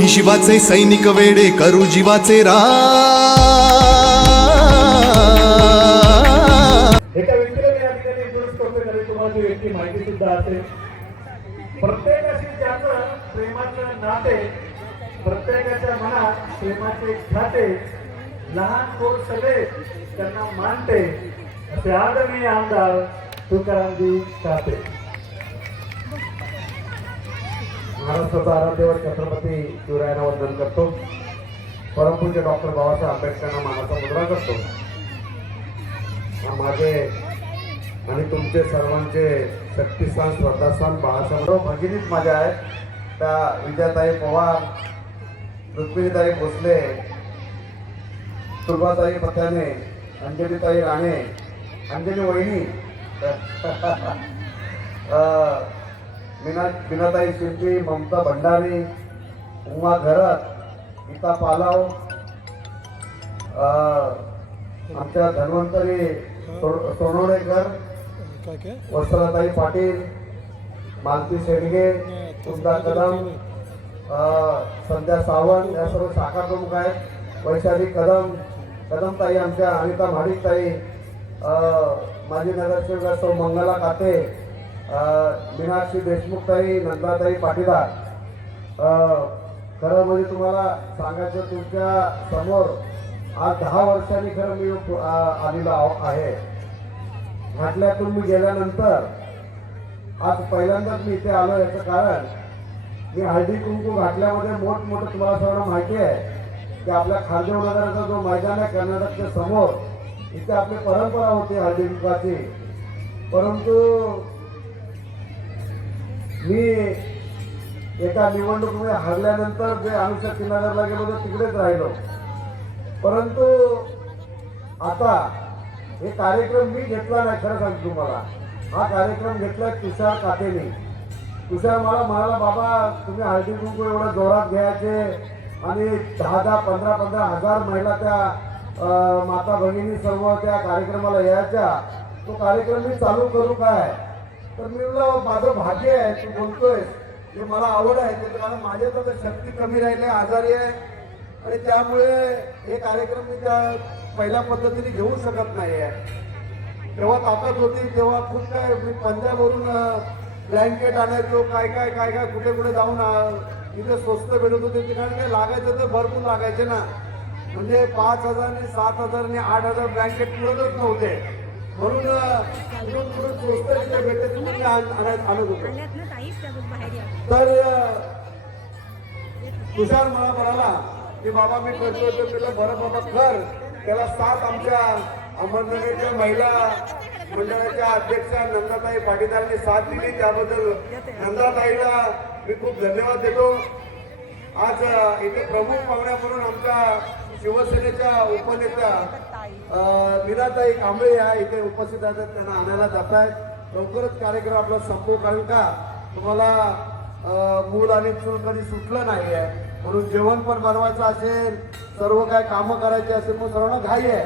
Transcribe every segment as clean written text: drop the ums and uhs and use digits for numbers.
आम्ही शिवाचे सैनिक वेडे करू जीवाचे रा। एका व्यक्तीला मी या ठिकाणी इंट्रोड्यूस करतोय कारण तुम्हाला ती व्यक्ती माहिती सुद्धा असेल। प्रत्येकाशी ज्याचं प्रेमाचं नाते, प्रत्येकाच्या मनात प्रेमाचे खाते, लहान थोर सगळे त्यांना मानते असे आदरणीय आमदार तुकारामजी काते। महाराष्ट्राचा आराध्यवर छत्रपती शिवरायांना वंदन करतो। परमपूज्य डॉक्टर बाबासाहेब आंबेडकरांना मानाचा मुद्रा करतो। माझे आणि तुमचे सर्वांचे शक्तिस्थान श्रद्धास्थान बाळासाहेब भगिनीच माझ्या आहेत। त्या विजयाताई पवार, रुक्मिणीताई भोसले, सुलभाताई पथ्याने, अंजलीताई राणे, अंजली वहिनी, मीनाताई शिंपी, ममता भंडारी, उमा घरत, गीता पालाव, आमच्या धन्वंतरी सोनवणेकर, वस्त्रताई पाटील, मालती शेडगे, सुद्धा कदम, संध्या सावंत या सर्व शाखा प्रमुख आहेत। वैशाली कदम, कदमताई आमच्या, अनिता भाडिकताई, माजी नगरसेवक सौ मंगला काते, मीनाक्षी देशमुखताई, नंदाताई पाटीदार। खरं म्हणजे तुम्हाला सांगायचं, तुमच्या समोर आज 10 वर्षांनी खरं मी आलेलो आहे। घाटल्यातून मी गेल्यानंतर आज पहिल्यांदाच मी इथे आलो। याचं कारण मी हळदी कुंकू घाटल्यामध्ये मोठमोठं तुम्हाला सर्वांना माहिती आहे की आपल्या खारदेव नगराचा जो मैदान आहे कर्नाटकच्या समोर, इथे आपली परंपरा होती हळदी कुंकाची। परंतु मी एका निवडणुकीमध्ये हरल्यानंतर जे अणुशक्तीनगरला गेलो होतो तिकडेच राहिलो। परंतु आता हे कार्यक्रम मी घेतला नाही, खरं सांगतो तुम्हाला। हा कार्यक्रम घेतला तुषार कातेने। तुषार मला म्हणाला, बाबा तुम्ही हळदी कुंकू एवढं जोरात घ्यायचे आणि 10-10, 15-15 हजार महिला त्या माता भगिनी सर्व त्या कार्यक्रमाला यायच्या, तो कार्यक्रम मी चालू करू काय? तर मी म्हणलं माझं भाग्य आहे तू बोलतोय, ते मला आवड आहे, कारण माझ्या तर शक्ती कमी राहिली, आजारी आहे आणि त्यामुळे हे कार्यक्रम मी त्या पहिल्या पद्धतीने घेऊ शकत नाही आहे। तेव्हा ताकद होती, तेव्हा खूप काय मी पंजाबवरून ब्लँकेट आणायचो, काय कुठे कुठे जाऊन तिथे स्वस्त भेटत होते, ठिकाणी काय लागायचं तर भरपूर लागायचे ना, म्हणजे 5,000, 7,000, 8,000 ब्लँकेट पुरतच नव्हते, म्हणून स्वस्त तिथे भेटत तुम्ही आणत होतो। तर तुषार मला म्हणाला की बाबा मी करतो, त्याला बरं बाबा कर। त्याला 7 आमच्या अहमदनगरच्या महिला मंडळाच्या अध्यक्षा नंदाताई पाटीदारांनी साथ दिली, त्याबद्दल नंदाताईला मी खूप धन्यवाद देतो। आज इथे प्रमुख पाहुण्या म्हणून आमच्या शिवसेनेच्या उपनेत्या मीनाताई कांबळे या इथे उपस्थित आहेत, त्यांना आणायला जात आहेत। लवकरच कार्यक्रम आपला संपू, कारण का तुम्हाला मूल आणि चूल कधी सुटलं नाही आहे, म्हणून जेवण पण बनवायचं असेल, सर्व काय कामं करायची असेल, मग सर्वांना घाई आहे।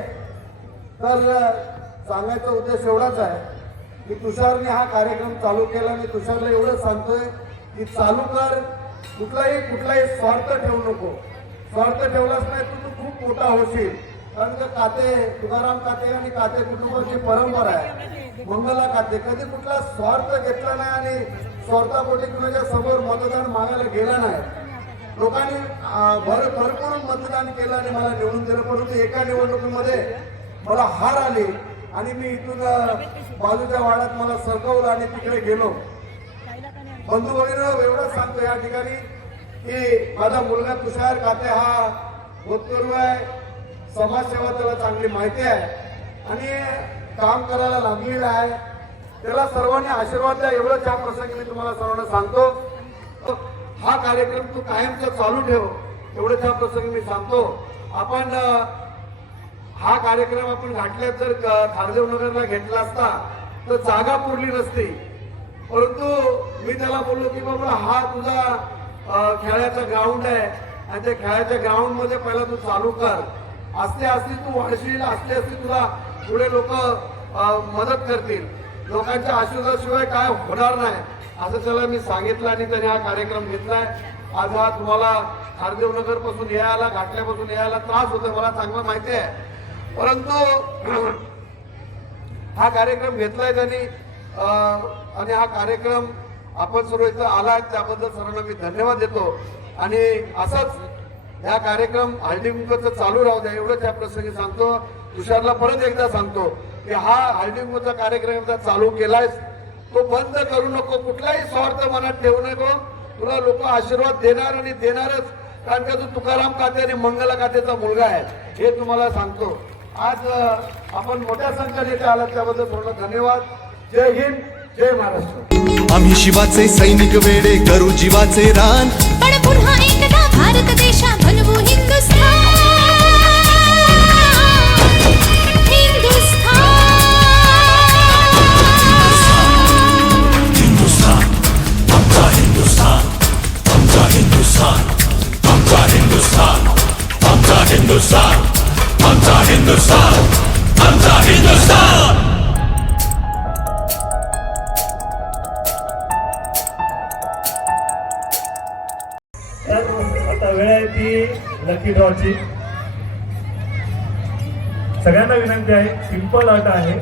तर सांगायचा उद्देश एवढाच आहे की तुषारने हा कार्यक्रम चालू केला आणि तुषारला एवढं सांगतोय की चालू कर, कुठलाही स्वार्थ ठेवू नको। स्वार्थ ठेवलाच नाही तर तू खूप मोठा होशील, कारण का काते, तुकाराम काते आणि काते कुटुंबाची परंपरा आहे। मंगला काते कधी कुठला स्वार्थ घेतला नाही आणि स्वार्थापोटी कुणाच्या समोर मतदान मागायला गेला नाही। लोकांनी भरपूर मतदान केलं आणि मला निवडून दिलं, परंतु एका निवडणुकीमध्ये मला हार आली आणि मी इथून बाजूच्या वाड्यात मला सरकवलं आणि तिकडे गेलो। बंधू भगिनींनो, एवढंच सांगतो या ठिकाणी की माझा मुलगा तुषार काते हा भूतपूर्व आहे, समाजसेवा त्याला चांगली माहिती आहे आणि काम करायला लागलेला आहे। त्याला सर्वांनी आशीर्वाद द्या, एवढंच या प्रसंगी मी तुम्हाला सर्वांना सांगतो। हा कार्यक्रम तू कायमचा चालू ठेव, एवढंच या प्रसंगी मी सांगतो। आपण हा कार्यक्रम आपण घाटल्यात जर खारदेव नगरला घेतला असता तर जागा पुरली नसती, परंतु मी त्याला बोललो की बाबा हा तुझा खेळाचा ग्राउंड आहे आणि त्या खेळाच्या ग्राउंड मध्ये पहिला तू चालू कर, असते तू वाढशील, असते तुला पुढे लोक मदत करतील, लोकांच्या आशीर्वादाशिवाय काय होणार नाही असं त्याला मी सांगितलं आणि त्याने हा कार्यक्रम घेतलाय। आज हा तुम्हाला खारदेवनगर पासून यायला घाटल्यापासून यायला त्रास होतो मला चांगलं माहिती आहे, परंतु हा कार्यक्रम घेतलाय त्यांनी आणि हा कार्यक्रम आपण सर्व इथं आलाय त्याबद्दल सर्वांना मी धन्यवाद देतो. आणि असंच हा कार्यक्रम हळदीकुंकूचं चालू राहू द्या एवढंच या प्रसंगी सांगतो. तुषारला परत एकदा सांगतो की हा हळदीकुंकूचा कार्यक्रम एकदा चालू केलाय तो बंद करू नको, कुठलाही स्वार्थ मनात ठेवू नको. तुला लोक आशीर्वाद देणार आणि देणारच, कारण का तू तुकाराम काते आणि मंगला कातेचा मुलगा आहे हे तुम्हाला सांगतो. आज आपण मोठ्या संख्येने इथे आलात त्याबद्दल थोडं धन्यवाद. जय हिंद, जय महाराष्ट्र. आम्ही शिवाचे सैनिक वेडे करू जीवाचे रान. पण पुन्हा एकदा भारत देशा बनवू हिंदुस्थान. आता वेळ आहे ती लकी ड्रॉची. सगळ्यांना विनंती आहे, सिंपल अट आहे,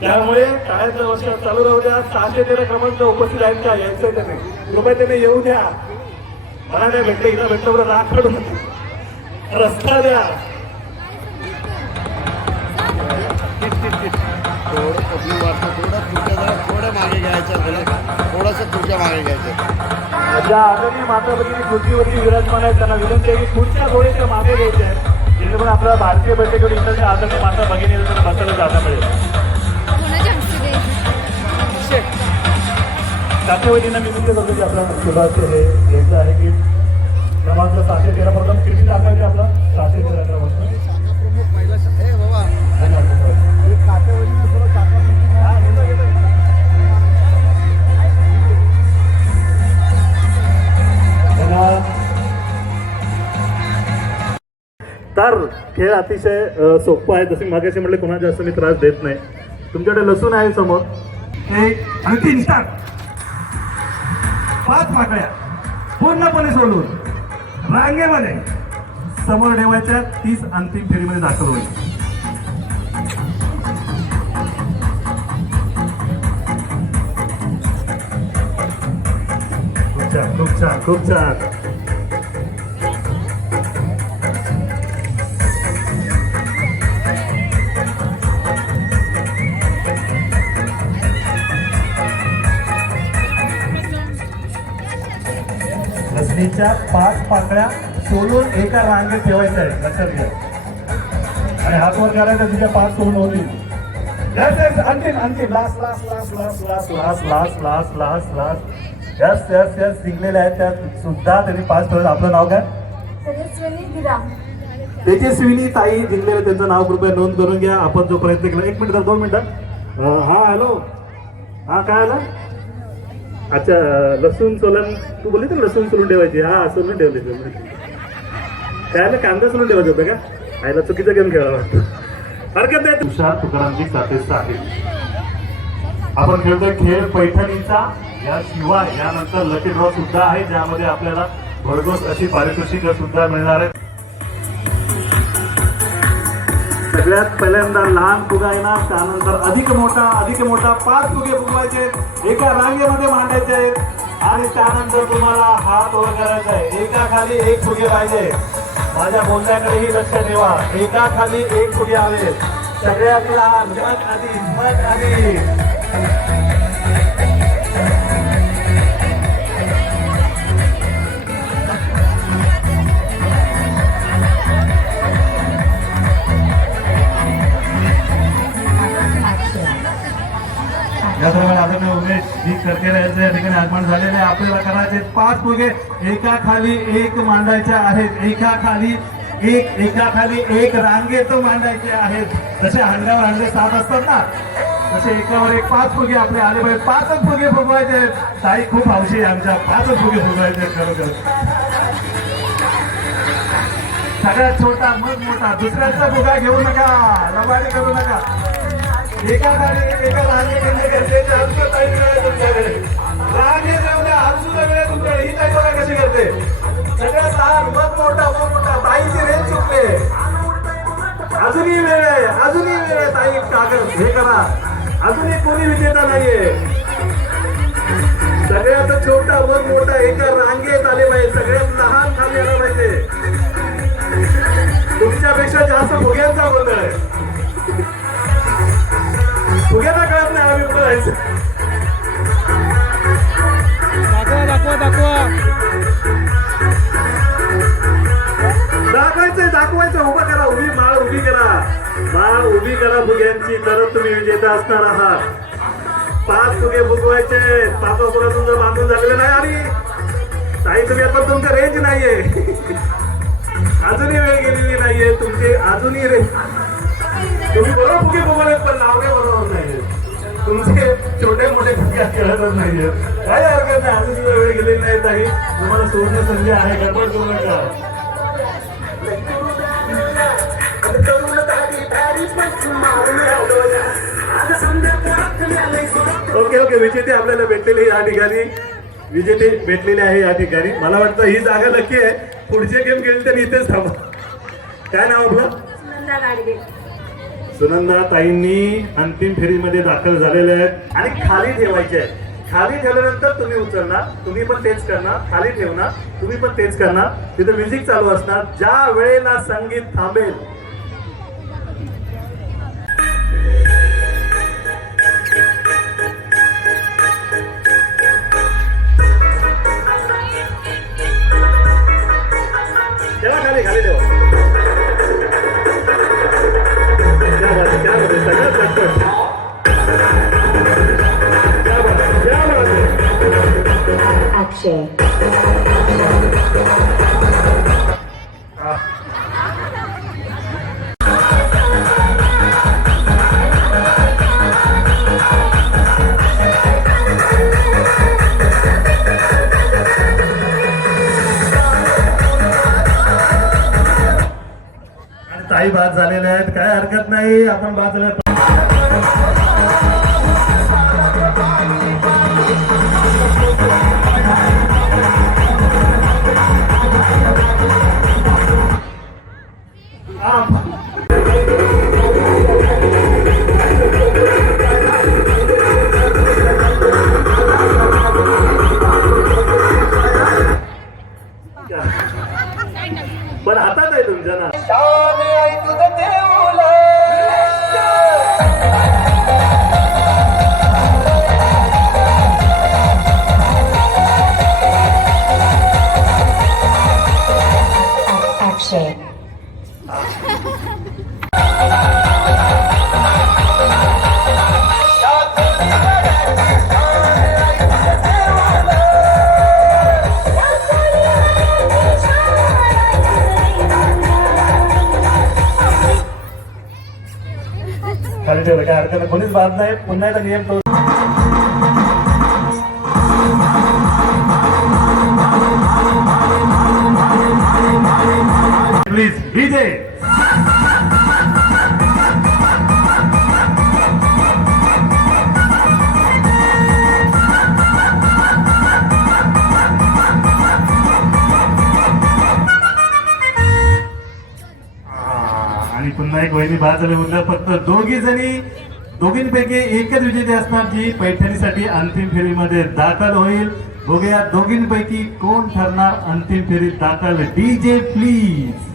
त्यामुळे टाळ्याचं वर्ष चालू राहू द्या. 613 क्रमांक उपस्थित आहेत का यायचं त्याने कृपया त्याने येऊ द्या. मला नाही भेटलं इथं भेटलं बरं राग काढून रस्ता द्या. ज्या आदरणीय माता भगिनी खुर्चीवरती विराजमान आहेत त्यांना विनंती आहे की खुर्च्या थोड्याशा मागे घ्यायच्या आहेत, जेणेकरून आपल्या भारतीय बैठकीवर इतर आदरणीय माता भगिनी त्यांना बसायला जागा मिळेल. त्याच्यावतीनं मी विनंती करतो की आपल्या सुभाष हे घ्यायचं आहे की क्रमांक 713 प्रथम किती टाकायचे आपला 713 क्रमांक. तर खेळ अतिशय सोपं आहे. जसं मागाशी म्हटलं कोणाला जास्त मी त्रास देत नाही. तुमच्याकडे लसूण आहे समोर, एक आणि 3 स्टार्ट. 5 पाकळ्या पूर्णपणे सोडून रांगेमध्ये समोर ठेवायच्या. 30 अंतिम फेरीमध्ये दाखल होईल. खूप छान खूप छान. लसणीच्या 5 पाकळ्या सोडून एका रांगेत ठेवायच्या आहे, लक्षात घ्या. आणि हात वर करायचा तिच्या 5 सोडून होतील. अंतिम अंतिम last last last last last last last last last last yes yes yes जिंकलेले आहेत त्यात सुद्धा त्यांनी 5 ठेवलं. आपलं नाव काय? तेजस्विनी ताई जिंकलेलं, त्यांचं नाव कृपया नोंद करून घ्या. आपण जो प्रयत्न केला 1 मिनिट 2 मिनिटं. हा हॅलो, हा काय आला? अच्छा लसूण सोलन तू बोलली तर लसूण सोलून ठेवायची. हा सोलून ठेवली काय आलं, कांदा सोलून ठेवायचं होतं का? आयला चुकीचा गेम खेळावा वाटतं. हरकत नाही. तुषार तुकारामजी सातेचा आहे. आपण खेळतोय खेळ पैठणीचा. याशिवाय यानंतर लकी ड्रॉ सुद्धा आहे, ज्यामध्ये आपल्याला भरघोस अशी पारितोषिक सुद्धा मिळणार आहे. सगळ्यात पहिल्यांदा लहान फुगा येणार, त्यानंतर अधिक मोठा 5 फुगे फुगवायचे एका रांगेमध्ये मांडायचे आहेत आणि त्यानंतर तुम्हाला हात वर करायचा आहे. एका खाली 1 फुगे पाहिजे. माझ्या बोलण्याकडेही लक्ष ठेवा. एका खाली 1 फुगे हवे. सगळ्यात लहान मत आधी याप्रमाणे आदरणीय उमेश जी करकेर यांच्या या ठिकाणी आगमन झालेले. आपल्याला करायचे 5 फुगे एका खाली 1 मांडायचे आहेत. एका खाली एक रांगेत मांडायचे आहेत. जसे हंड्यावर हंडे 7 असतात ना, तसे एकावर 1 5 फुगे आपले आले पाहिजे. 5च फुगे फुगवायचे आहेत. ताई खूप हौशी आहे आमच्या. 5च फुगे फुगवायचे आहेत खरोखर. सगळ्यात छोटा मग मोठा. दुसऱ्याचा फुगा घेऊ नका, लबाडी करू नका. एका खाली एका रांगे केले गरजेचे तुमच्याकडे रांगे जाऊया. आज सुद्धा वेळ तुमच्याकडे. ही ताई बघा कशी करते. सगळ्यात लहान मग मोठा ताईची रेंज चुकले. अजूनही वेळ आहे ताई कागद हे करा. अजूनही कोणी विजेता नाहीये. सगळ्यात छोटा मग मोठा एका रांगेत आले पाहिजे. सगळ्यात लहान खाली आला पाहिजे. तुमच्यापेक्षा जास्त फुग्यांचा गोंधळ आहे. फुग्यांना कळत नाही आम्ही कुठं जायचं. दाखवायचं उभा करा. माळ उभी करा फुग्यांची. तरच तुम्ही विजेता असणार आहात. 5 फुगे फुगवायचे. पापापुरा तुमचं बांधून झालेलं नाही. आणि ताई तुम्ही आता तुमचं रेंज नाहीये. अजूनही वेळ गेलेली नाहीये तुमची. अजूनही रेंज. तुम्ही बरोबर फुगे फुगवलेत पण लावणे बरोबर नाहीये. तुमचे छोटे मोठे फुगे खेळतच नाहीये. काय हरकत नाही. अजून सुद्धा वेळ गेलेली नाही ताई. तुम्हाला सोडणं संधी आहे. गडबड करू नका. ओके विजेते आपल्याला भेटलेले या ठिकाणी. विजेते भेटलेले आहे या ठिकाणी. मला वाटतं ही जागा नक्की आहे. पुढचे गेम खेळले तर इथेच थांबा. काय नाव आपलं? सुनंदा ताईंनी अंतिम फेरीमध्ये दाखल झालेले आहेत. आणि खाली ठेवायचे आहेत. खाली ठेवल्यानंतर तुम्ही उचलणार. तुम्ही पण तेच करणार. खाली ठेवणार. तुम्ही पण तेच करणार. तिथे म्युझिक चालू असणार. ज्या वेळेला संगीत थांबेल तेव्हा खाली ठेवा. Action. ताई बाद झालेले आहेत. काय हरकत नाही. आपण बाद झाले. पण हातात आहे तुमच्या ना. Action. खाली ठेवलं काय हरकत नाही. कोणीच बाद नाही. पुन्हा एकदा नियम तो प्लीज डीजे. आणि पुन्हा एक वहिनी बाद झाले. म्हटलं फक्त दोघींपैकी एकच विजेते असणार जी पैठणीसाठी अंतिम फेरीमध्ये दाखल होईल. बघूया दोघींपैकी कोण ठरणार अंतिम फेरीत दाखल. DJ please.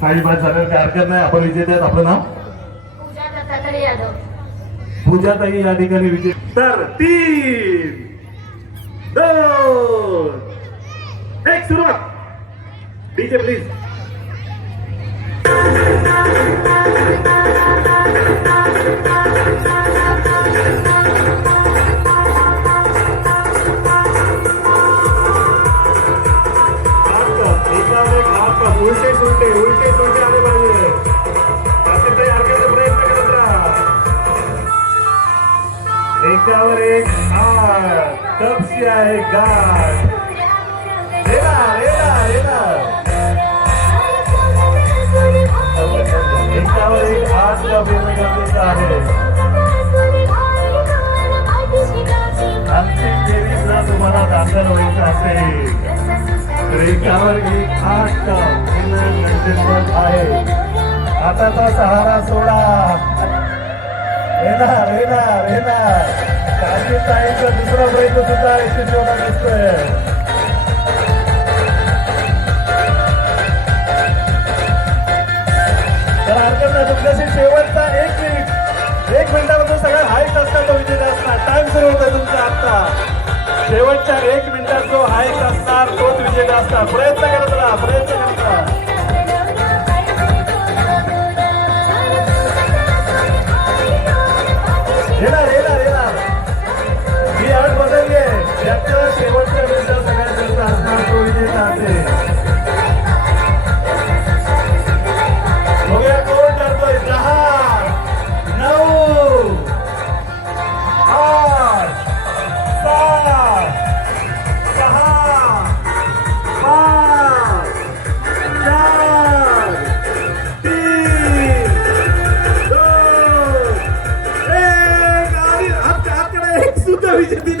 काही बाद झालं काय हरकत नाही. आपण विजेते आहेत. आपलं नाव पूजा ताई या ठिकाणी विजय. तर 3, 2, 1 सुरुवात. DJ please. एकावर एक आठ कपशी आहे गाठ रेना रेना रेना एकावर एक आठ कप येणं गरजेचं आहे अंतिम फेरीला तुम्हाला दाखल व्हायचं असेल तर एकावर एक आठ कप येणं गरजेचं आहे हाताचा सहारा सोडा रेना रेना रेना काशीताईचा दुसरा प्रयत्न सुद्धा यशस्वी होता दिसतोय तर हरकत नाही तुमच्याशी शेवटचा एक मिनिटामध्ये सगळ्यात हाईट असणार तो विजेता असणार टाइम सुरू होतोय तुमचा आता शेवटच्या 1 मिनिटात जो हाईट असणार तोच विजेता असणार प्रयत्न करत राहा प्रयत्न करत राहा येणार येणार येणार ही अट बदलली आहे ज्याच्या शेवटच्या मिनिटात सगळ्यात जास्त असणार तो विजेता असेल बघूया कोण ठरतोय 10 9 8 7 6 5 4 3 2 सुद्धा विजेती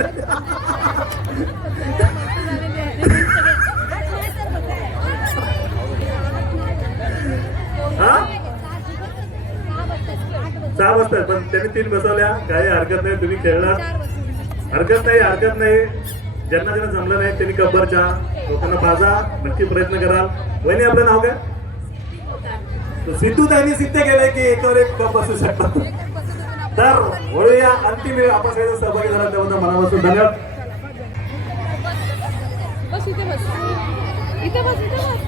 सहा बसतात पण त्यांनी 3 बसवल्या काही हरकत नाही तुम्ही खेळला हरकत नाही ज्यांना ज्यांना जमलं नाही त्यांनी कब्बरच्या लोकांना पाजा नक्की प्रयत्न कराल वहिनी आपलं नाव काय सिद्धू त्यांनी सिद्ध केलंय की एकावर एक कप बसू शकतात तर वळूया अंतिम वेळ आपण सगळे सहभागी झाला त्याबद्दल मनापासून धन्यवाद बस इथे बस इथे बस इथे बस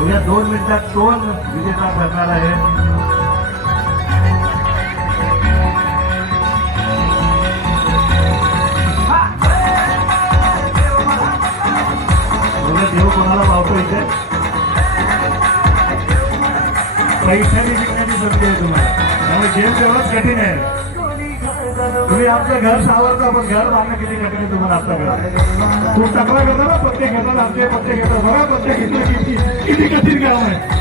उद्या 2 मिनिटात 2 विजेता ठरणार आहे उद्या देव कोणाला पावतो इथे पैशाने जिंकण्याची संधी आहे तुम्हाला त्यामुळे गेम तेवढंच कठीण आहे तुम्ही आपलं घर सावरता पण घर बांधणं किती कठीण आहे तुम्हाला आपलं घर तू टकरा करता ना पत्ते घेतात आमचे पत्ते घेतात बघा पत्ते घेतलं किती कठीण काम आहे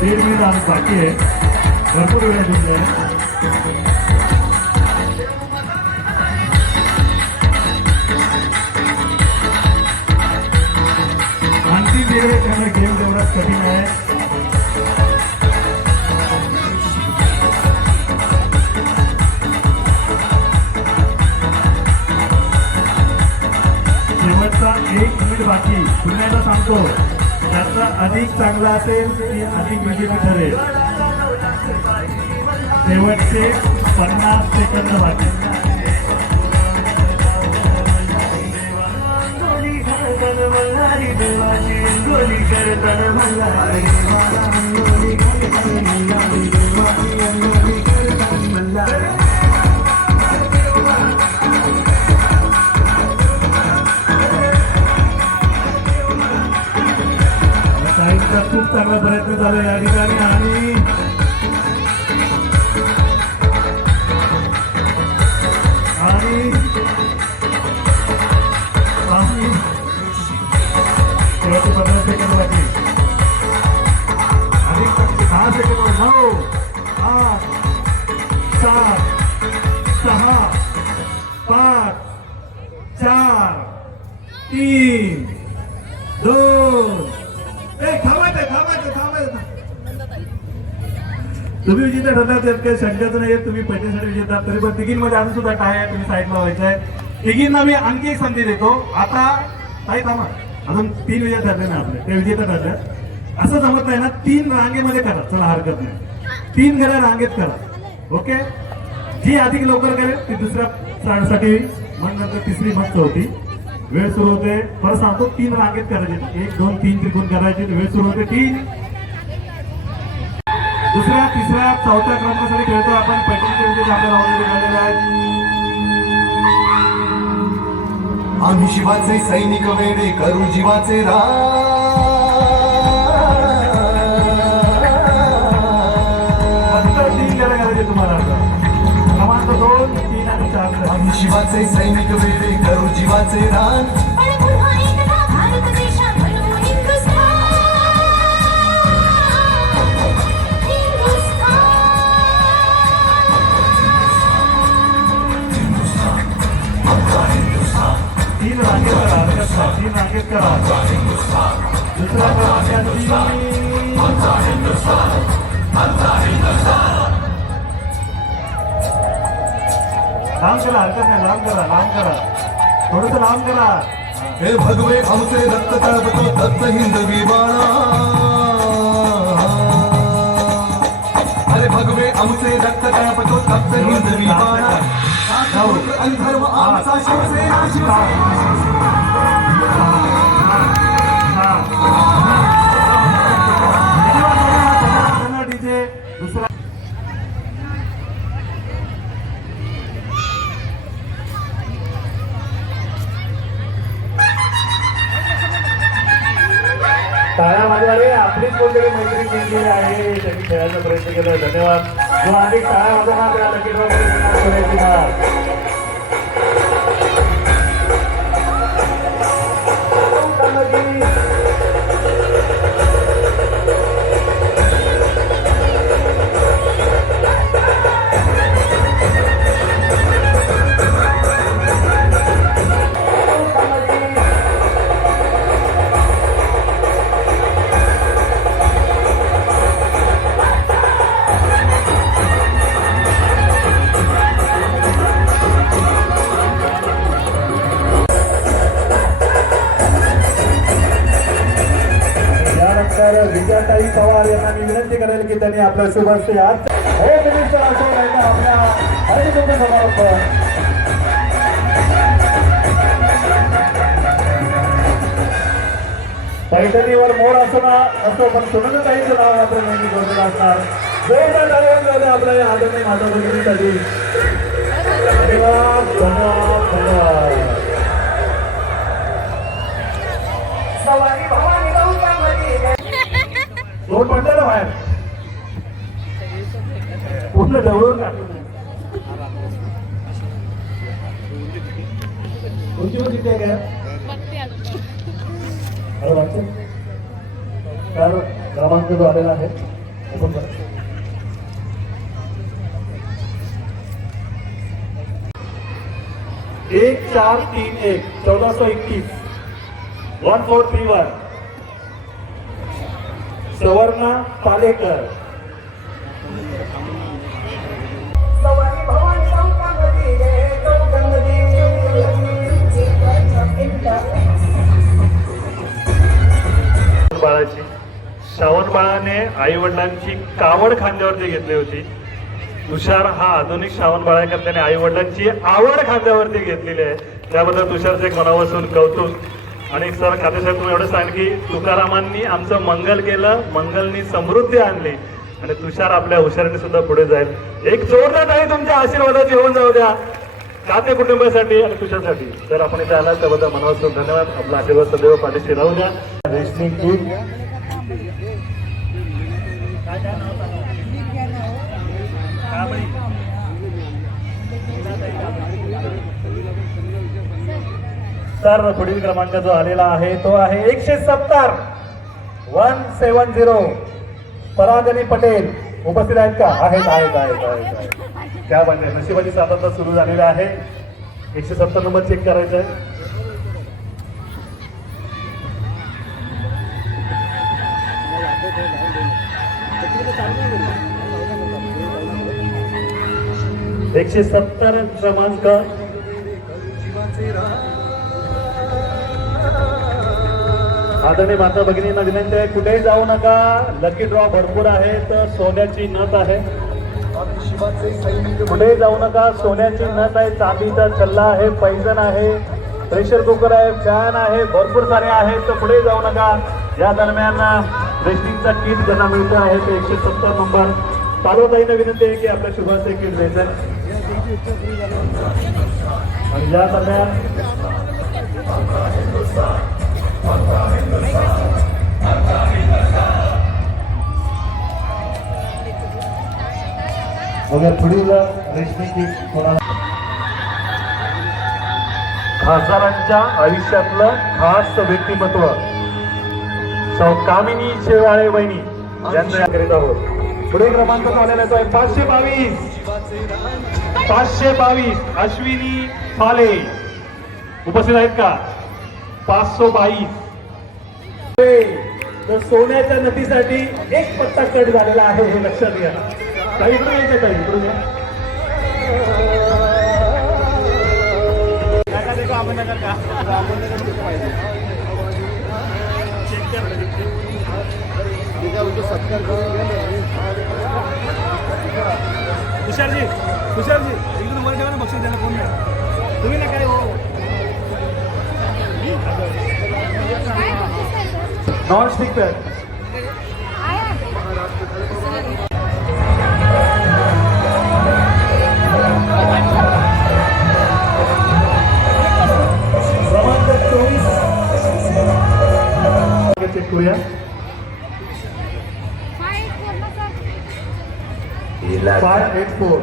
दीड मिनिट आज बाकी आहे भरपूर वेळ तुमच्या अंतिम वेळ त्यांना गेम तेवढाच कठीण आहे शेवटचा 1 मिनिट बाकी पुन्हा एकदा सांगतो त्याचा अधिक चांगला असेल ती अधिक विजेता ठरेल शेवटचे 50 सेकंद बाकी साईडचा खूप चांगला प्रयत्न झाला या ठिकाणी आणि शेवटचे 15 सेकंद बाकी अधिक 10 सेकंद 9 8 7 6 5 4 3 2 तुम्ही विजेता ठरणार त्यात काही शंकाच नाही तुम्ही पैशासाठी विजेता तरी पण तिघींमध्ये अजून सुद्धा काय आहे तुम्ही साईडला व्हायचं आहे तिघींना मी आणखी एक संधी देतो आता ताई थांबा अजून 3 विजेता ठरले ना आपले ते विजेता ठरले असं जमत नाही ना 3 रांगेमध्ये करा चला हरकत नाही 3 घरं रांगेत करा. ओके, जी अधिक लवकर करेल ती दुसऱ्या स्टार्टसाठी, मग नंतर तिसरी, मग चौथी. वेळ सुरू होते. परत सांगतो, 3 रांगेत करायचे. 1 2 3 त्रिकोण करायचे. वेळ सुरू होते 3. दुसऱ्या, तिसऱ्या, चौथ्या क्रमांकासाठी खेळतो आपण. पॅटर्नचे विकेट आपल्याला ऑलरेडी झालेले आहेत. आम्ही शिवाचे सैनिक वेडे करू जीवाचे रान. फक्त 3 घरं करायचे तुम्हाला आता. क्रमांक 2, 3 आणि 4. आम्ही शिवाचे सैनिक वेडे करू जीवाचे रान. पण पुन्हा एकदा भारत देशा बनवू हिंदुस्थान. तीन रांगेत करा. हरकत नाही. 3 रांगेत करा. दुसऱ्या क्रमांकाची लांब करा. हरकत नाही. लांब करा. लांब करा. थोडस लांब करा. हे भगवे आमचे रक्त तळपतो दत्त हिंदवी बाणा. अरे भगवे आमचे रक्त तळपतो दत्त हिंदवी बाणा. आणि धर्म आमचा शिवसेना शिवसेना. डीजे दुसरा टाळ्या वाजवाले. आपलीच कोणतरी मैत्री केलेली आहे, त्यांनी खेळायचा प्रयत्न केला. धन्यवाद. जो अधिक टाळ्या वाजवणार त्या लकी ड्रॉ विजयाताई पवार यांना मी विनंती करेल की त्यांनी आपल्या शुभ हस्ते आज होम मिनिस्टर असो नाही तर आपल्या हळदीकुंकू समारोप. पैठणीवर मोर असो ना असो, पण सुनंदाताईंचं नाव मात्र नेहमी जोडलेलं असणार. जोरदार टाळ्या आपल्या या आदरणीय माता भगिनीसाठी. धन्यवाद. धन्यवाद. धन्यवाद. दोन पडले ना बाहेर. पूर्ण ढवळून टाकलं. कोणती होती त्या काय अरे वाटतं तर क्रमांक जो आलेला आहे ओपन करा. एक 4 3 1 1421 1431 सवर्णा पालेकर. बाळाची श्रावण बाळाने आई वडिलांची कावड खांद्यावरती घेतली होती. तुषार हा आधुनिक श्रावण बाळाकर त्याने आई वडिलांची आवड खांद्यावरती घेतलेली आहे. त्याबद्दल तुषारचं एक मनापासून कौतुक. आणि सर खातेसाहेब तुम्ही एवढं सांग की तुकारामांनी आमचं मंगल केलं, मंगलनी समृद्धी आणली आणि तुषार आपल्या हुशारीने सुद्धा पुढे जाईल. एक जोरदार ताली तुमच्या आशीर्वादाची होऊन जाऊ द्या खाते कुटुंबासाठी आणि तुषारसाठी. तर आपण इथे आला त्याबद्दल मनापासून धन्यवाद. आपला आशीर्वाद सदैव पाठीशी राहू द्या. रेसलिंग टीम तर पुढील क्रमांक जो आलेला आहे तो आहे 170 170 परागनी पटेल. उपस्थित आहेत का? आहेत आहेत आहेत आहेत. त्या म्हणजे नशिबाची सातत्य सुरू झालेला आहे. 170 नंबर चेक करायचा आहे. एकशे 70 क्रमांक आदरणीय माता भगिनींना विनंती आहे, कुठेही जाऊ नका. लकी ड्रॉ भरपूर आहे. तर सोन्याची नथ आहे, शिवाचे सैनिक कुठेही जाऊ नका. सोन्याची नथ आहे, चांदीचा छल्ला आहे, पैजण आहे, प्रेशर कुकर आहे, फॅन आहे, भरपूर सारे आहेत. तर पुढे जाऊ नका. या दरम्यान रेस्टिंगचा किट ज्यांना मिळतो आहे ते 170 नंबर. पार्वताईंना विनंती आहे की आपल्या शुभाचे किट द्यायचं. आणि या दरम्यान वगैरे पुढील रेशमी किट कोणाला खासदारांच्या आयुष्यातलं खास व्यक्तिमत्व सौ कामिनी शेवाळे वहिनी यांना करीत आहोत. पुढे क्रमांक आलेला आहे 522 अश्विनी फाले उपस्थित आहेत का? 522. तर सोन्याच्या नदीसाठी एक पत्ता कट झालेला आहे हे लक्षात घ्या. काही इकडून यायचं काही इकडून या. तुषारजी इकडून वर ठेवा ना, बक्षीस द्यायला कोण नाही. तुम्ही ना काय हो नॉन स्टिक पॅन. चेक करूया. 584.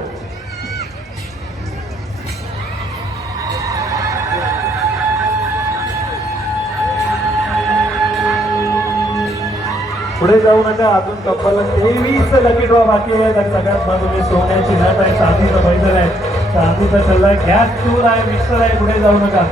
पुढे जाऊ नका. अजून तब्बल 23 लकी ड्रॉ बाकी आहे. सगळ्यात बाजूने सोन्याची नथ आहे, चांदीचं पैजण आहे, चांदीचा छल्ला आहे, गॅस चूल आहे, मिक्सर आहे. पुढे जाऊ नका.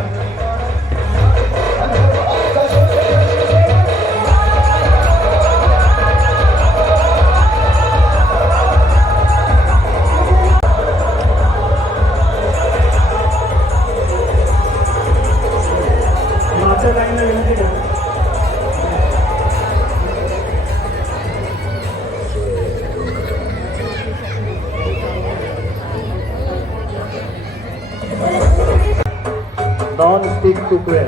मागच्या लाईनला विनंती करा. नॉन स्टिक कुकवेअर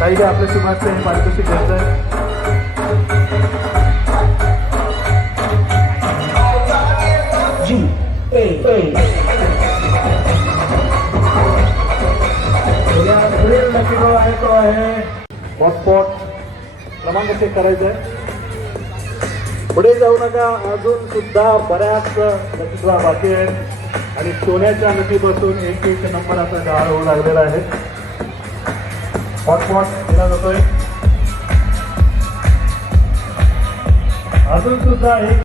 काही आपल्या शुभाचे पारितोषिक घ्यायचं आहे. पुढील लकी ड्रॉ आहे तो आहे हॉटस्पॉट. क्रमांक चेक करायचा आहे. पुढे जाऊ नका. अजून सुद्धा बऱ्याच लकी ड्रॉ बाकी आहेत. आणि सोन्याच्या नदीपासून एक नंबर आता गाळ होऊ लागलेला आहे. हॉटपॉट दिला जातोय. अजून सुद्धा एक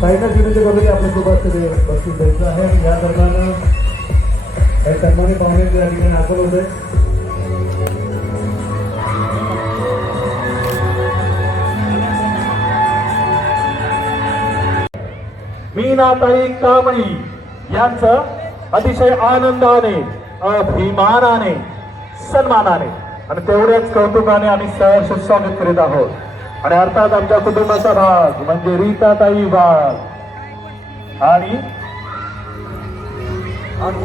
काहींना विनंती करू की आपल्या सोबत बसून द्यायचं आहे. या दरम्यान काही सन्मानित पाहुणे या ठिकाणी दाखल होते. मीनाताई कांबळी यांचं अतिशय आनंदाने, अभिमानाने, सन्मानाने आणि तेवढ्याच कौतुकाने आम्ही सहर्ष स्वागत करीत आहोत. आणि अर्थात आमच्या कुटुंबाचा भाग म्हणजे रीताताई वाघ आणि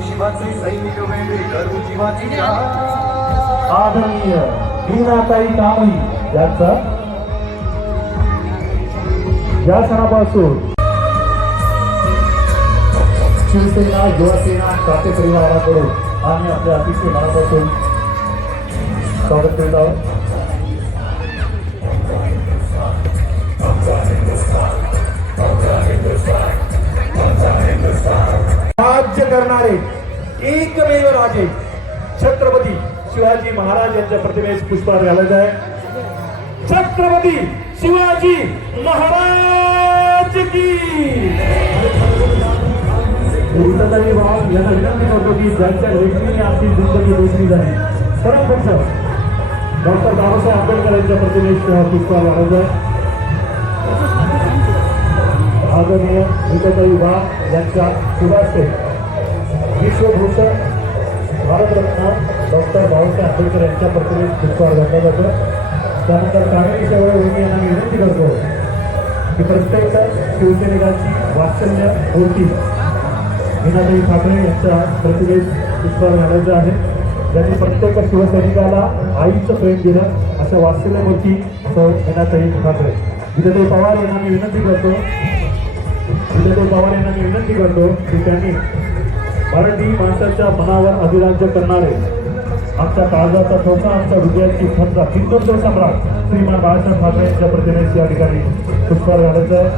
शिवाचे सैनिक वेगळे करू जीवाची जात. आदरणीय मीनाताई कांबळी यांचा या सणापासून शिवसेना, युवासेना, काते परिवाराकडून आम्ही आपल्या अतिशय मनापासून स्वागत करीत आहोत. राज्य करणारे एकमेव राजे छत्रपती शिवाजी महाराज यांच्या प्रतिमेस पुष्पहार घालायचा आहे. छत्रपती शिवाजी महाराज की. रीताताई वाघ यांना विनंती करतो की ज्यांच्या लेखणीने आपली जिंदगी रोखली झाली, परंतु डॉक्टर बाबासाहेब आंबेडकर यांच्या प्रतिमेस पुष्पहार घालायचा आहे. आदरणीय नीताताई वाघ यांच्या शुभास्ते विश्वभूषण भारतरत्न डॉक्टर बाबासाहेब आंबेडकर यांच्या प्रतिमेस पुष्पहार घातला जातो. त्यानंतर कामिनी शेवळे यांना मी विनंती करतो की प्रत्येक शिवसैनिकांची वात्सल्य होती नीताताई ठाकरे यांच्या प्रतिमेस पुष्पहार घालायचं आहे. ज्यांनी प्रत्येक शिवसैनिकाला आईचं प्रेम दिलं अशा वात्सल्यमूर्ती नीताताई ठाकरे. विजयताई पवार यांना मी विनंती करतो की त्यांनी मराठी माणसाच्या मनावर अधिराज्य करणारे आमच्या काळजाचा चौथा आमच्या हृदयाची खंत हिंदुत्व सम्राट श्रीमान बाळासाहेब ठाकरे यांच्या प्रतिमेस या ठिकाणी पुष्पहार घालायचं आहे.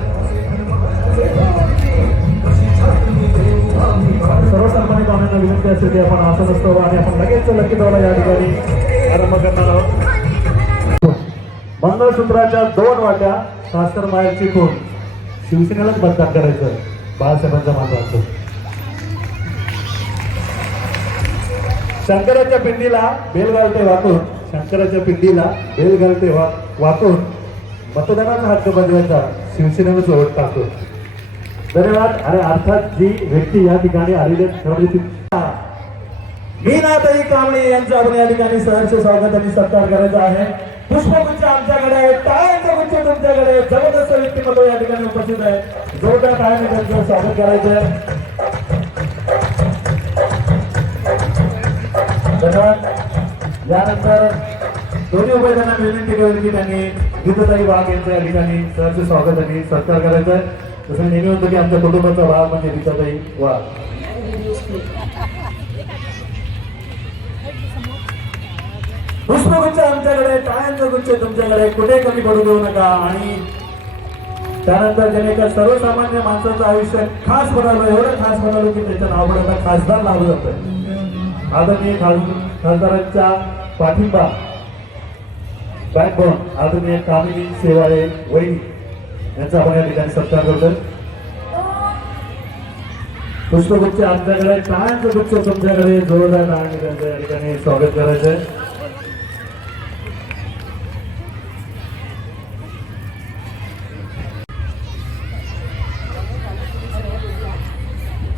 सर्वसामान्य पाहुण्यांना विनंती असेल की आपण आसन असतो आणि आपण लगेच लकीटवाला या ठिकाणी आरंभ करणार आहोत. मंगळसूत्राच्या 2 वाट्या सासर माहेरची खून शिवसेनेलाच मतदान करायचं बाळासाहेबांचा मात्र. शंकराच्या पिंडीला बेल घालते वाकून मतदानाचा हक्क बदलायचा शिवसेनेनं सोबत टाकतो. धन्यवाद. आणि अर्थात जी व्यक्ती या ठिकाणी आलेली मीनाताई कांबळे यांचं आपण या ठिकाणी सहर्ष स्वागत आणि सत्कार करायचा आहे. पुष्पगुच्छ आमच्याकडे आहे, टाळ्यांचा गुच्छ तुमच्याकडे आहे. जबरदस्त व्यक्तिमत्व या ठिकाणी उपस्थित आहे. जोरदार टाळ्याने त्यांचं स्वागत करायचं आहे. धन्यवाद. यानंतर दोन्ही उमेदवारांना विनंती करेल की त्यांनी नीताताई वाघ यांच्या या ठिकाणी सहर्ष स्वागत आणि सत्कार करायचा आहे. तसं नेहमी होतं की आमच्या कुटुंबाचा भाग म्हणजे नीताताई वाघ. पुष्पगुच्छ आमच्याकडे, टाळ्यांचा गुच्छ तुमच्याकडे, कुठे कमी पडू देऊ नका. आणि त्यानंतर ज्याने एका सर्वसामान्य माणसाचं आयुष्य खास बनवलं, एवढं खास बनवलं की त्याच्या नावावर आता खासदार लावलं जातं. आदरणीय खासदारांच्या पाठिंबा बॅकबोन आदरणीय कामिनी शेवाळे वैनी यांचा आपण या ठिकाणी सत्कार करतोय. पुष्पगुच्छ आमच्याकडे, टाळ्यांचं गुच्छ तुमच्याकडे, जोरदार टाळ्यांनी त्यांचं या ठिकाणी स्वागत करायचंय.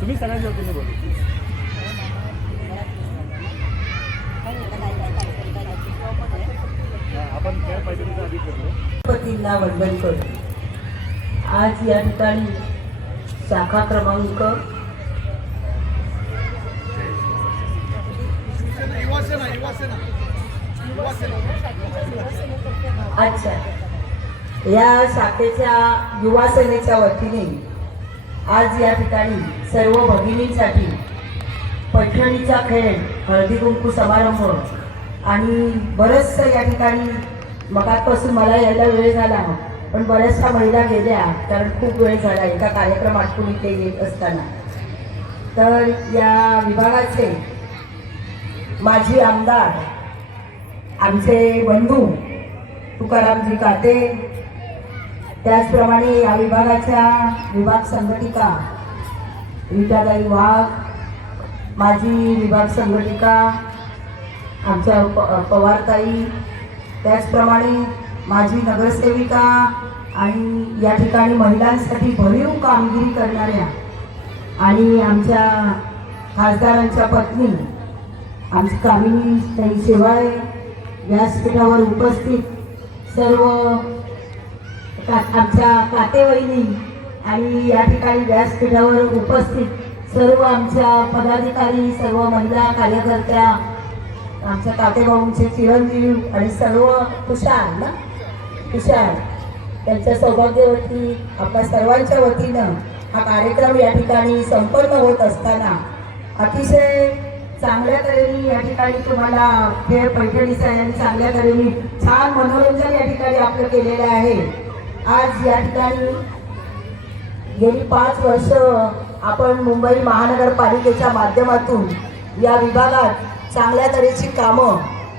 तुम्ही सगळ्यांच्या वतीने बोला. आपण काय पाहिजे तुमचं आधी करतो. गणपतींना वंदन करतो. आज या ठिकाणी शाखा क्रमांक अच्छा या शाखेच्या युवा सेनेच्या वतीने आज या ठिकाणी सर्व भगिनींसाठी पैठणीचा खेळ, हळदी कुंकू समारंभ आणि बरंचसं या ठिकाणी मगापासून मला यायला वेळ झाला पण बऱ्याचशा महिला गेल्या कारण खूप वेळ झाला एका कार्यक्रम आटपून इथे येत असताना. तर या विभागाचे माजी आमदार आमचे बंधू तुकारामजी काते, त्याचप्रमाणे या विभागाच्या विभाग संघटिका रीताताई वाघ, माजी विभाग संघटिका आमच्या पवारताई, त्याचप्रमाणे माजी नगरसेविका आणि या ठिकाणी महिलांसाठी भरीव कामगिरी करणाऱ्या आणि आमच्या खासदारांच्या पत्नी आमची कामिनी ताई शेवाळे, व्यासपीठावर उपस्थित सर्व आमच्या कातेवहिनी आणि या ठिकाणी व्यासपीठावर उपस्थित सर्व आमच्या पदाधिकारी, सर्व महिला कार्यकर्त्या, आमच्या कातेभाऊंचे चिरंजीव आणि सर्व तुषार त्यांच्या सौभाग्यवती आपल्या सर्वांच्या वतीनं हा कार्यक्रम या ठिकाणी संपन्न होत असताना अतिशय चांगल्या तऱ्हेने या ठिकाणी तुम्हाला खेळ पैठणीचा आणि चांगल्या तऱ्हेने छान मनोरंजन या ठिकाणी आपलं केलेलं आहे. आज या ठिकाणी गेली 5 वर्ष आपण मुंबई महानगरपालिकेच्या माध्यमातून या विभागात चांगल्या तऱ्हेची कामं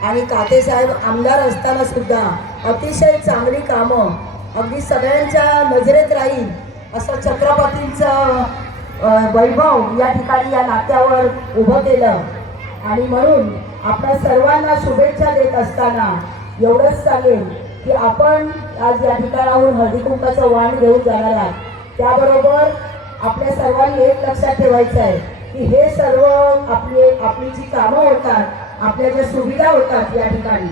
आणि कातेसाहेब आमदार असताना सुद्धा अतिशय चांगली कामं अगदी सगळ्यांच्या नजरेत राहील असं छत्रपतींचं वैभव या ठिकाणी या नात्यावर उभं केलं. आणि म्हणून आपल्या सर्वांना शुभेच्छा देत असताना एवढंच सांगेन की आपण आज या ठिकाणाहून हळदी कुंकाचं वाण घेऊन जाणार आहात. त्याबरोबर आपल्या सर्वांनी एक लक्षात ठेवायचं आहे की हे सर्व आपली जी कामं होतात, आपल्या ज्या सुविधा होतात या ठिकाणी,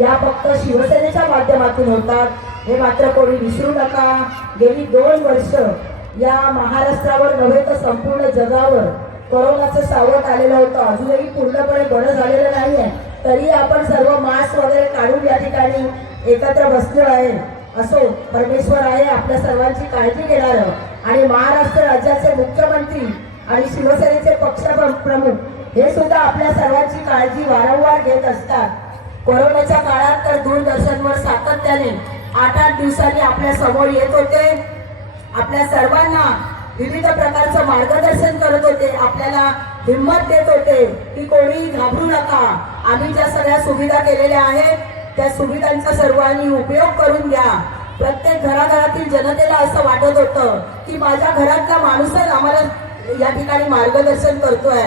या फक्त शिवसेनेच्या माध्यमातून होतात. हे मात्र कोणी विसरू नका. गेली 2 वर्ष या महाराष्ट्रावर नव्हे तर संपूर्ण जगावर कोरोनाचं सावट आलेलं होतं. अजूनही पूर्णपणे बरं झालेलं नाही आहे, तरी आपण सर्व मास्क वगैरे काढून या ठिकाणी एकत्र बसलो आहे. असो, परमेश्वर आहे आपल्या सर्वांची काळजी घेणारं. आणि महाराष्ट्र राज्याचे मुख्यमंत्री आणि शिवसेनेचे पक्ष प्रमुख हे सुद्धा आपल्या सर्वांची काळजी वारंवार घेत असतात. कोरोनाच्या काळात तर दूरदर्शनवर सातत्याने 8-8 दिवसांनी आपल्या समोर येत होते. आपल्या सर्वांना विविध प्रकारचं मार्गदर्शन करत होते, आपल्याला हिंमत देत होते की कोणी घाबरू नका. आम्ही ज्या सगळ्या सुविधा केलेल्या आहेत त्या सुविधांचा सर्वांनी उपयोग करून घ्या. प्रत्येक घराघरातील जनतेला असं वाटत होतं की माझ्या घरातला माणूसच आम्हाला या ठिकाणी मार्गदर्शन करतोय.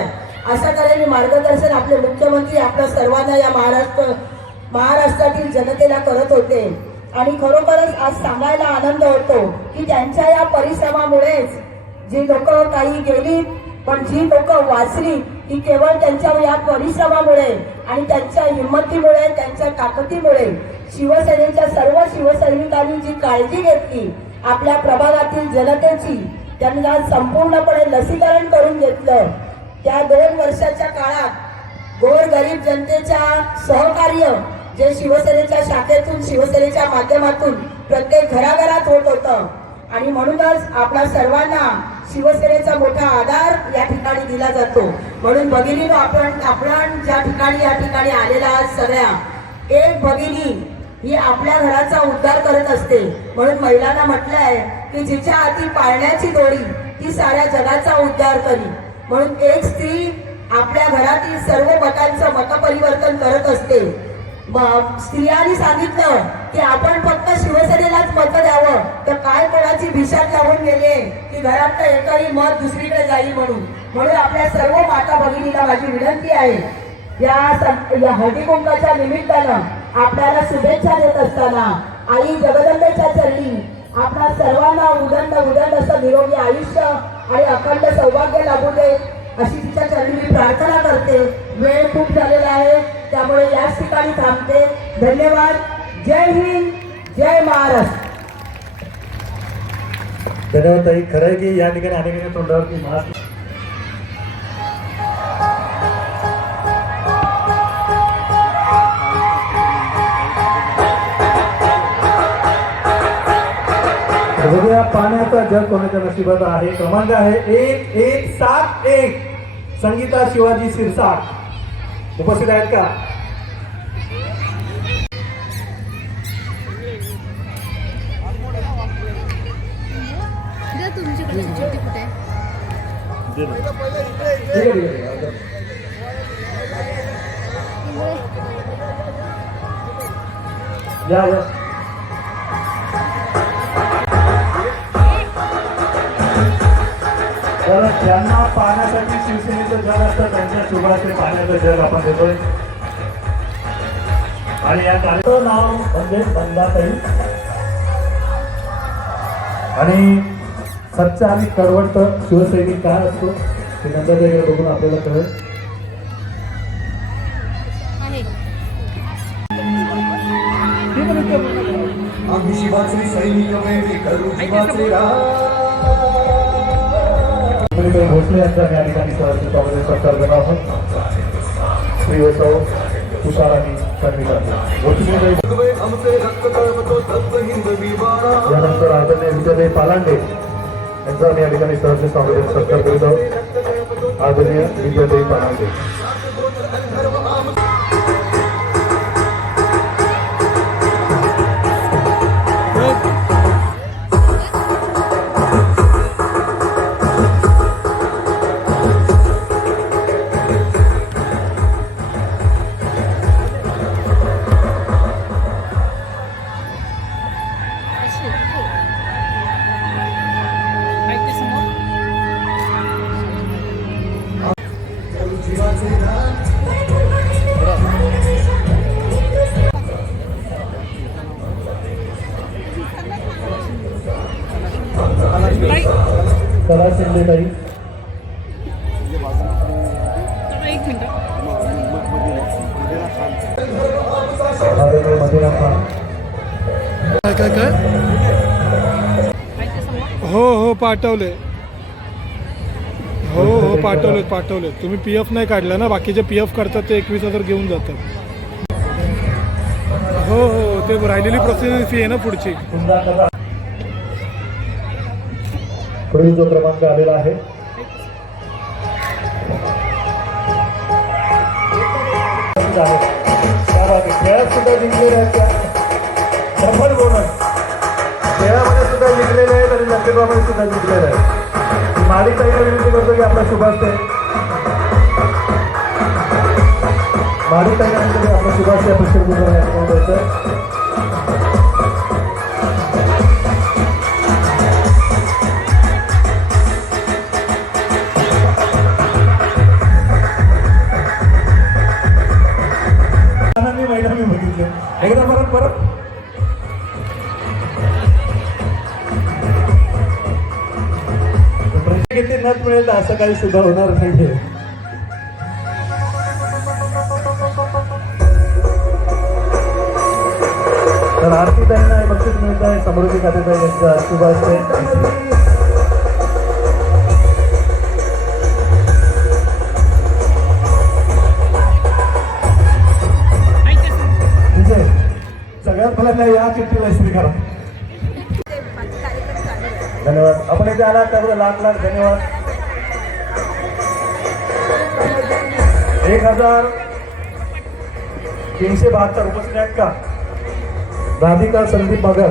अशा तऱ्हेने मार्गदर्शन आपले मुख्यमंत्री आपल्या सर्वांना या महाराष्ट्रातील जनतेला करत होते. आणि खरोखरच आज सांगायला आनंद होतो की त्यांच्या या परिश्रमामुळेच जी लोक काही गेली पण जी लोक वाचली ती केवळ त्यांच्या या परिश्रमामुळे आणि त्यांच्या हिंमतीमुळे, त्यांच्या ताकदीमुळे. शिवसेनेच्या सर्व शिवसैनिकांनी जी काळजी घेतली आपल्या प्रभागातील जनतेची, त्यांना संपूर्णपणे लसीकरण करून घेतलं. त्या 2 वर्षाच्या काळात गोरगरीब जनतेच्या सहकार्य जे शिवसेनेच्या शाखेतून, शिवसेनेच्या माध्यमातून प्रत्येक घराघरात होत होतं. आणि म्हणूनच आपल्या सर्वांना शिवसेनेचा मोठा आधार या ठिकाणी दिला जातो. म्हणून भगिनीनो, आपण ज्या ठिकाणी या ठिकाणी आलेला आज सगळ्या, एक भगिनी ही आपल्या घराचा उद्धार करत असते. म्हणून महिलांना म्हटलंय की जिच्या हाती पाळण्याची दोरी ती साऱ्या जगाचा उद्धार करी. म्हणून एक स्त्री आपल्या घरातील सर्व मतांचं मतपरिवर्तन करत असते. स्त्रियांनी सांगितलं की आपण फक्त शिवसेनेलाच मत द्यावं, तर काय कोणाची भिशात लागून गेली की घरातलं एकही मत दुसरीकडे जाईल म्हणून आपल्या सर्व माता भगिनीला माझी विनंती आहे, या हळदी कुंकाच्या निमित्तानं आपल्याला शुभेच्छा देत असताना आई जगदंबेच्या चरणी आपल्या सर्वांना उदंड असं निरोगी आयुष्य आणि अखंड सौभाग्य लाभू दे अशी तिच्या चरणी मी प्रार्थना करते. वेळ खूप झालेला आहे, त्यामुळे याच ठिकाणी थांबते. धन्यवाद. जय हिंद, जय महाराष्ट्र. धन्यवाद ताई. खरं आहे की या ठिकाणी अनेकांच्या तोंडावरती मास्क बघूया पाण्याचा जग कोणाच्या नशिबात आहे. क्रमांक आहे 1171. संगीता शिवाजी शिरसाट उपस्थित आहेत का? तुमच्याकडे चिठ्ठी कुठे आहे? या या. तर ज्यांना पाण्यासाठी शिवसेनेचं जग असतं त्यांच्या शुभाचे पाण्याचं जग आपण देतोय. आणि या कार्यक्रमाचं नाव म्हणजे बंदाताई. आणि सच्चा आणि कडवट शिवसैनिक काय असतो ते नंतर वेगळं बघून आपल्याला कळेल. आम्ही शिवाचे सैनिक वेगळे करू जीवाचे भोसले यांचा या ठिकाणी सहभागी सत्कार करणार आहोत. श्री वैष्णव तुषार आणि आमचे रक्त तळपतो दत्त हिंदवी बाळा. यानंतर आदरणीय विजय पालांडे यांचा आम्ही या ठिकाणी सहर्ष स्वागत सत्कार करीत आहोत. आदरणीय विजय पालांडे. जीवाचे कला शिंदे ताई, एक मिनिट. आदरणीय मदिना खान, हो पाठवले. हो पाठवले. तुम्ही PF नाही काढला ना, बाकीचे PF काढतात ते 21,000 घेऊन जातात. हो ते राहिलेली प्रोसेस फी आहे ना पुढची. पुढील जो क्रमांक आलेला आहे खेळात सुद्धा जिंकलेले आहेत त्या डबल बोनस खेळामध्ये सुद्धा जिंकलेले आहेत आणि लंकेबामध्ये सुद्धा जिंकलेले आहेत. मालिक ताईला विनंती करतो की आपला शुभाशय मालिक ताईला विनंती की आपला शुभाशय पुष्कळ द्यायचं. मैदानी बघितले एकदा परत किती नट मिळेल तर असं काही सुद्धा होणार नाही. तर आरती ताईंना बक्षीस मिळत आहे. समृद्धी खातेचा यांचा शुभाशय. सगळ्यात पहिल्यांदा या चिठ्ठी मैत्री करा. धन्यवाद. आपण इथे आला त्याबद्दल लाख धन्यवाद. 1372 उपस्थित आहेत का? राधिका संदीप मगर,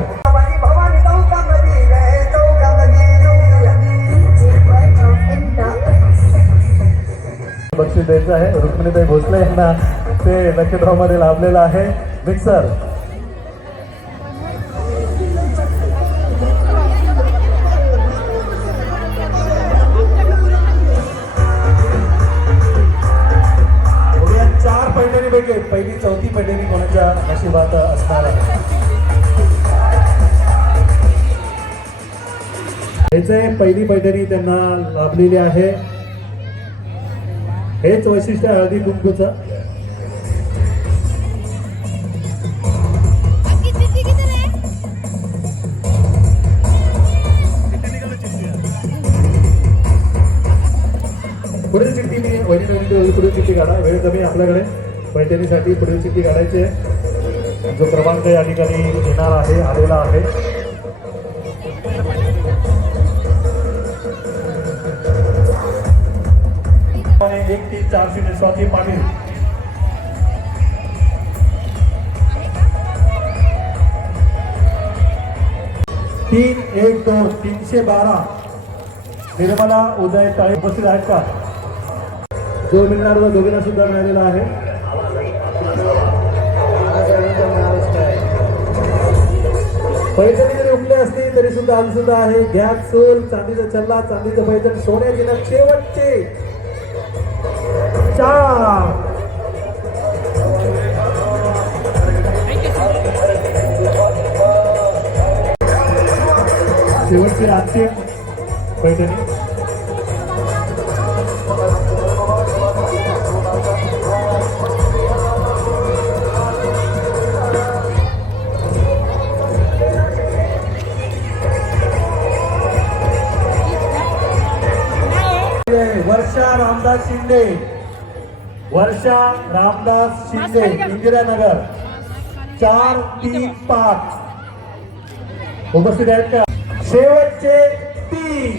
बक्षीस द्यायचं आहे. रुक्मिणीताई भोसले यांना ते लक्षद्राव मध्ये लाभलेलं आहे. मिक्सर पहिली चौथी पैठणी कोणाच्या नशिबात असणार आहे. पहिली पैठणी त्यांना लाभलेली आहे. हेच वैशिष्ट्य हळदी कुंकूचं. पुढील चिठ्ठी मी पुढील चिठ्ठी काढा. वेळ कमी आपल्याकडे. पैठणीसाठी पुढील चिठ्ठी काढायची आहे. जो क्रमांक या ठिकाणी येणार आहे आलेला आहे. एक 3-4 स्वाती पाटील. तीन 1-2 312 निर्मला उदय ताई उपस्थित आहेत का? जो मिळणार व दोघींना सुद्धा मिळालेला आहे. पैठणी जरी उमले असतील तरी सुद्धा आज सुद्धा आहे. गॅस सोल, चांदीचा चल्ला, चांदीचं पैठण, सोने दिलं शेवटचे 4. शेवटचे 800 पैठणी. वर्षा रामदास शिंदे, वर्षा रामदास शिंदे, इंदिरानगर 435 उपस्थित आहेत का? शेवटचे 3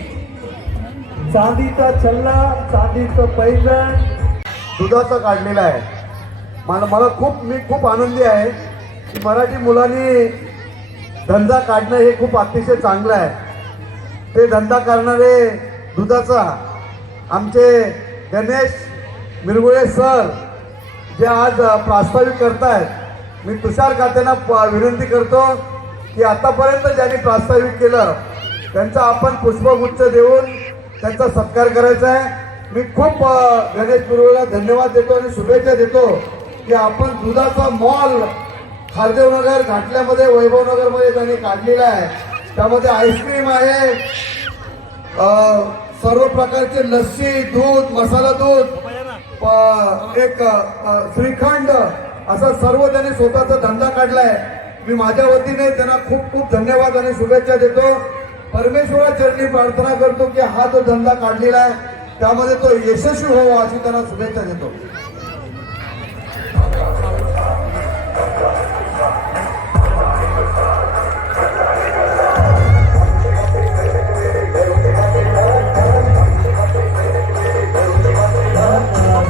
चांदीचा छल्ला, चांदीचं पैठण दुधाचा काढलेला आहे. मी खूप आनंदी आहे की मराठी मुलांनी धंदा काढणं हे खूप अतिशय चांगलं आहे. ते धंदा करणारे दुधाचा आमचे गणेश मिरगुळे सर जे आज प्रास्ताविक करतायत, मी तुषार खात्यांना विनंती करतो की आतापर्यंत ज्यांनी प्रास्ताविक केलं त्यांचा आपण पुष्पगुच्छ देऊन त्यांचा सत्कार करायचा आहे. मी खूप गणेश मिरगुळेला धन्यवाद देतो आणि शुभेच्छा देतो की आपण दुधाचा मॉल खारदेवनगर घाटल्यामध्ये वैभवनगरमध्ये त्यांनी काढलेला आहे. त्यामध्ये आईस्क्रीम आहे, सर्व प्रकारचे लस्सी, दूध, मसाला दूध, एक श्रीखंड, असा सर्व त्यांनी स्वतःचा धंदा काढलाय. मी माझ्या वतीने त्यांना खूप खूप धन्यवाद आणि शुभेच्छा देतो. परमेश्वराचरणी प्रार्थना करतो की हा जो धंदा काढलेला आहे त्यामध्ये तो यशस्वी व्हावा अशी त्यांना शुभेच्छा देतो.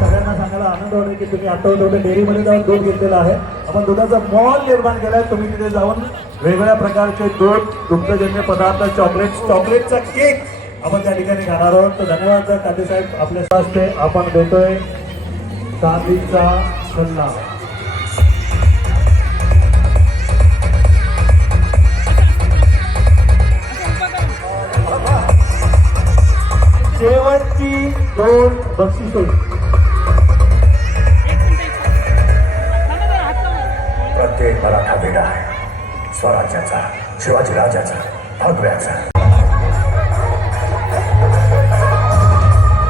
सगळ्यांना सांगायला आनंद होतो की तुम्ही आठवडे डेअरीमध्ये जाऊन दूध घेतलेला आहे. आपण दुधाचा मॉल निर्माण केलाय. तुम्ही तिथे जाऊन वेगवेगळ्या प्रकारचे दूध, दुग्धजन्य पदार्थ, चॉकलेटचा केक आपण त्या ठिकाणी खाणार आहोत. तर धन्यवाद काते साहेब, आपल्या हस्ते आपण देतोय चांदीचा सल्ला. शेवटची 2 बक्षिसे. प्रत्येक मराठा वेडा आहे स्वराज्याचा, शिवाजी राजाचा, भगव्याचा.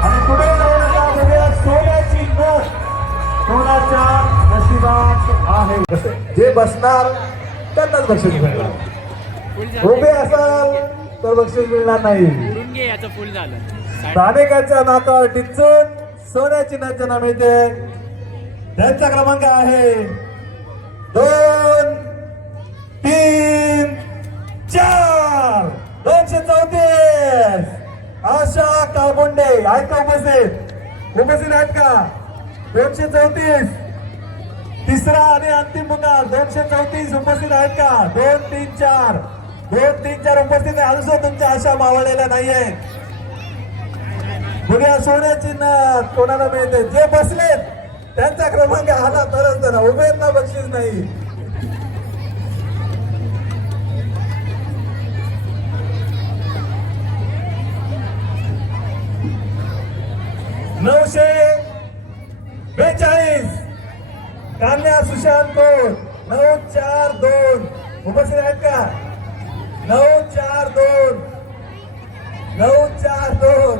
आणि पुढे जाऊन बघूया सोन्याची नोट कोणाच्या नशिबात आहे. जे बसणार त्यांनाच बक्षीस मिळणार. उभे असाल तर बक्षीस मिळणार नाही. याचं फुल झालं. स्थानिकांच्या नाकावर टिचून सोन्याची नजना मिळते. त्यांचा क्रमांक आहे 2, 3, 4, 234. आशा काळबोंडे आहेत का उपस्थित आहेत का? 234. तिसरा आणि अंतिम पुकार 234 उपस्थित आहेत का? 2, 3, 4 उपस्थित आहे. अजून तुमच्या आशा मावळलेल्या नाहीये. पुण्या सोन्याची नथ कोणाला मिळते? जे बसलेत त्यांचा क्रमांक आला तरच त्यांना, उभेंना बक्षीस नाही. $942 कन्या सुशांत कोट 942 उपस्थित आहेत का? 942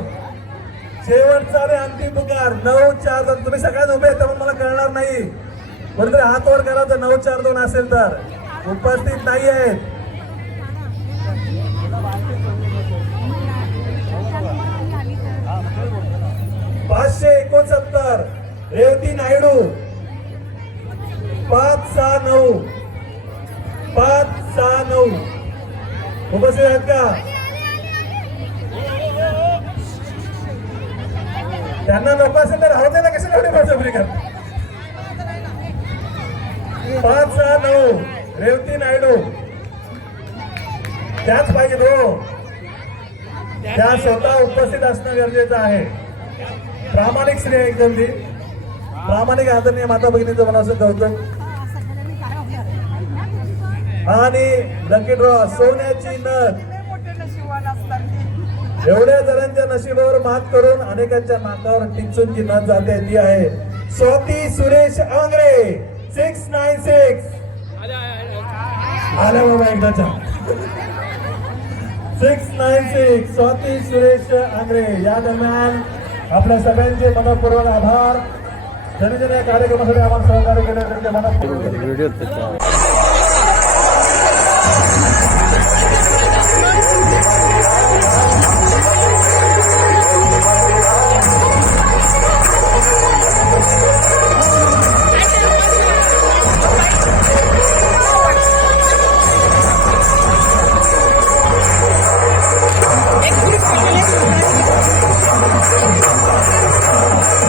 शेवटचा आणि अंतिम पुकार 942. तुम्ही सगळ्यात उभे आहेत त्यामुळे मला कळणार नाही. कोणतरी हात वर करा जर 942 असेल तर. उपस्थित नाही आहेत. $569 रेवती नायडू 569 उपस्थित आहेत का? त्यांना नको असेल तर राहू द्यायला कशाला एवढे बळजबरी करतात? 569 रेवती नायडू त्याच पाहिजे हो. त्या स्वतः उपस्थित असणं गरजेचं आहे. प्रामाणिक स्त्री एकदम ती प्रामाणिक आदरणीय माता भगिनीचं मला असं कौतुक. आणि लकी ड्रॉ सोन्याची नथ. एवढ्या जणांच्या नशिबावर मात करून अनेकांच्या नाकावर टिचून जी नथ जाते ती आहे स्वाती सुरेश आंग्रे 696. आल्या बाबा एकदाच्या 696 स्वाती सुरेश आंग्रे. या दरम्यान आपल्या सगळ्यांचे मनपूर्वक आभार. ज्यांनी या कार्यक्रमासाठी आम्हाला सहकार्य केले त्यांचे मनपूर्वक